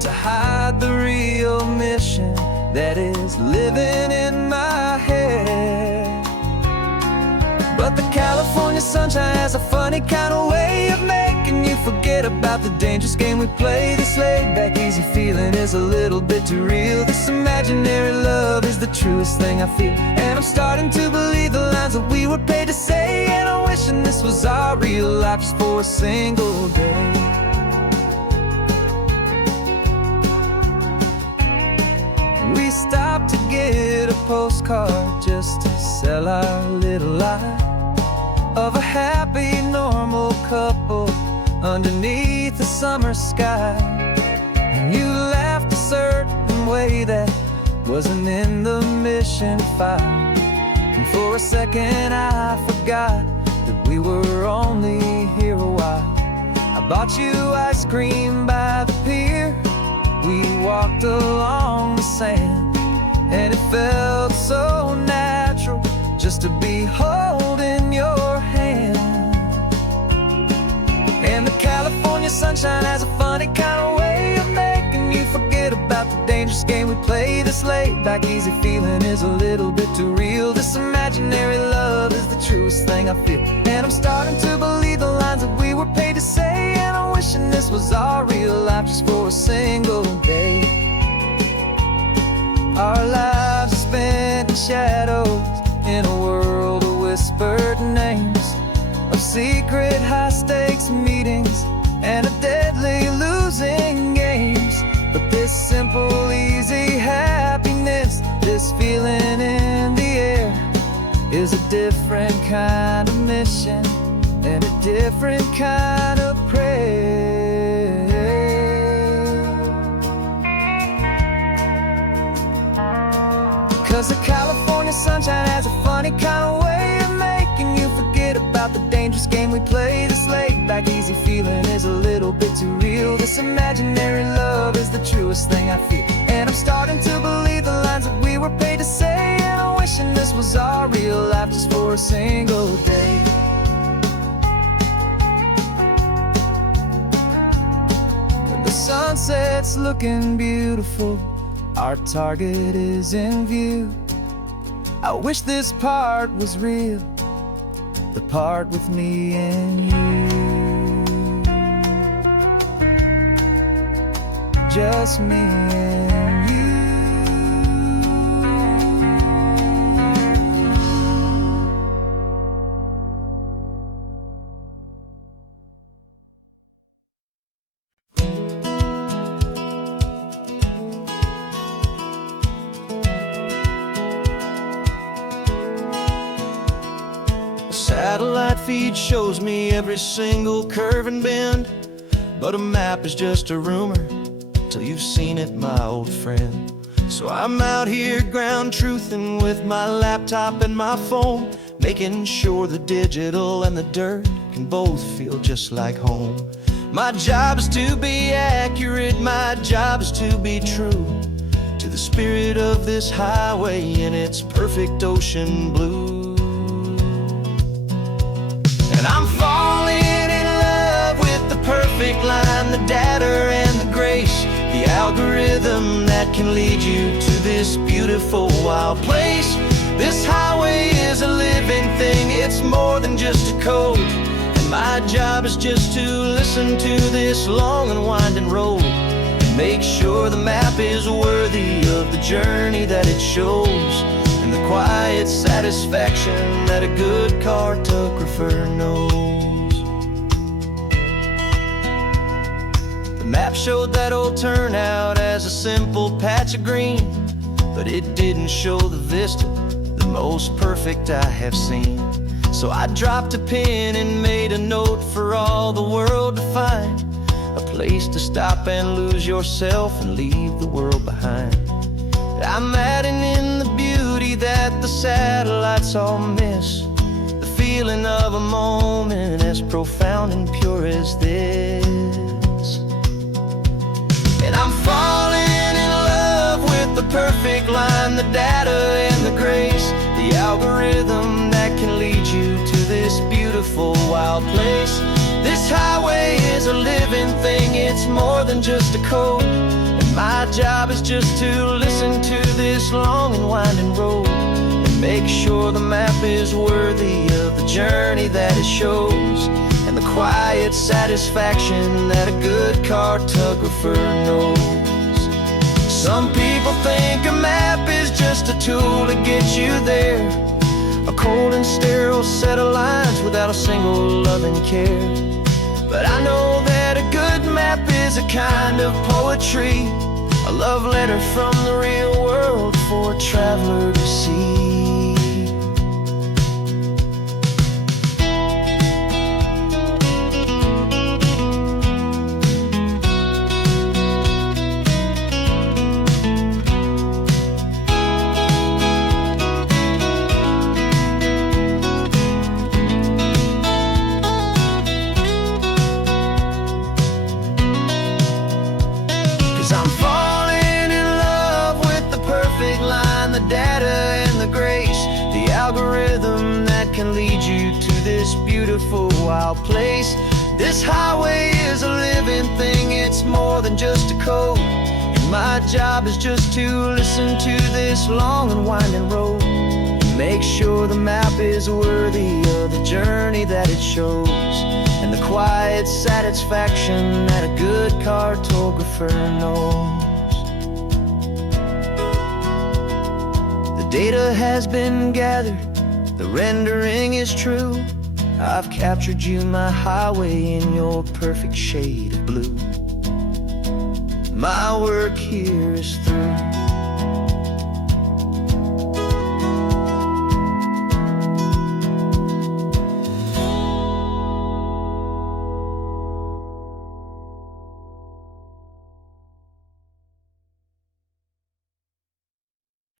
to hide the real mission that is living in my head. But the California sunshine has a funny kind of way of making you forget about the dangerous game we play. This laid-back, easy feeling is a little bit too real. This imaginary love is the truest thing I feel. And I'm starting to believe the lines that we were paid to say. And I'm wishing this was our real life just for a single day. We stopped to get a postcard just to sell our little lie of a happy, normal couple underneath the summer sky. And you laughed a certain way that wasn't in the mission file. And for a second I forgot that we were only here a while. I bought you ice cream by the pier. We walked along the sand, and it felt so natural just to be holding your hand. And the California sunshine has a funny kind of way of making you forget about the dangerous game we play. This laid-back, easy feeling is a little bit too real. This imaginary love is the truest thing I feel. And I'm starting to believe the lines that we were paid to say. And I'm wishing this was our real life just for a single day. Our lives are spent in shadows, in a world of whispered names, of secret high-stakes meetings and of deadly losing games. But this simple, easy happiness, this feeling in the air, is a different kind of mission and a different kind of prayer. California sunshine has a funny kind of way of making you forget about the dangerous game we play. This laid back easy feeling is a little bit too real. This imaginary love is the truest thing I feel, and I'm starting to believe the lines that we were paid to say. And I'm wishing this was our real life just for a single day. The sunset's looking beautiful, our target is in view. I wish this part was real, the part with me and you. Just me and you. Satellite feed shows me every single curve and bend, but a map is just a rumor till you've seen it, my old friend. So I'm out here ground truthing with my laptop and my phone, making sure the digital and the dirt can both feel just like home. My job is to be accurate, my job is to be true to the spirit of this highway in its perfect ocean blue. And I'm falling in love with the perfect line, the data and the grace, the algorithm that can lead you to this beautiful wild place. This highway is a living thing, it's more than just a code. And my job is just to listen to this long and winding road and make sure the map is worthy of the journey that it shows, and the quiet satisfaction that a good cartographer knows. The map showed that old turnout as a simple patch of green, but it didn't show the vista, the most perfect I have seen. So I dropped a pin and made a note for all the world to find, a place to stop and lose yourself and leave the world behind. I'm adding in the beauty that the satellites all miss, the feeling of a moment as profound and pure as this. And I'm falling in love with the perfect line, the data and the grace, the algorithm that can lead you to this beautiful wild place. This highway is a living thing, it's more than just a code. My job is just to listen to this long and winding road and make sure the map is worthy of the journey that it shows, and the quiet satisfaction that a good cartographer knows. Some people think a map is just a tool to get you there, a cold and sterile set of lines without a single loving care. But I know that a good map is a kind of poetry, a love letter from the real world for a traveler to see. I'm falling in love with the perfect line, the data and the grace, the algorithm that can lead you to this beautiful wild place. This highway is a living thing, it's more than just a code. And my job is just to listen to this long and winding road and make sure the map is worthy of the journey that it shows, and the quiet satisfaction that a good cartographer knows. The data has been gathered, the rendering is true. I've captured you, my highway, in your perfect shade of blue. My work here is through.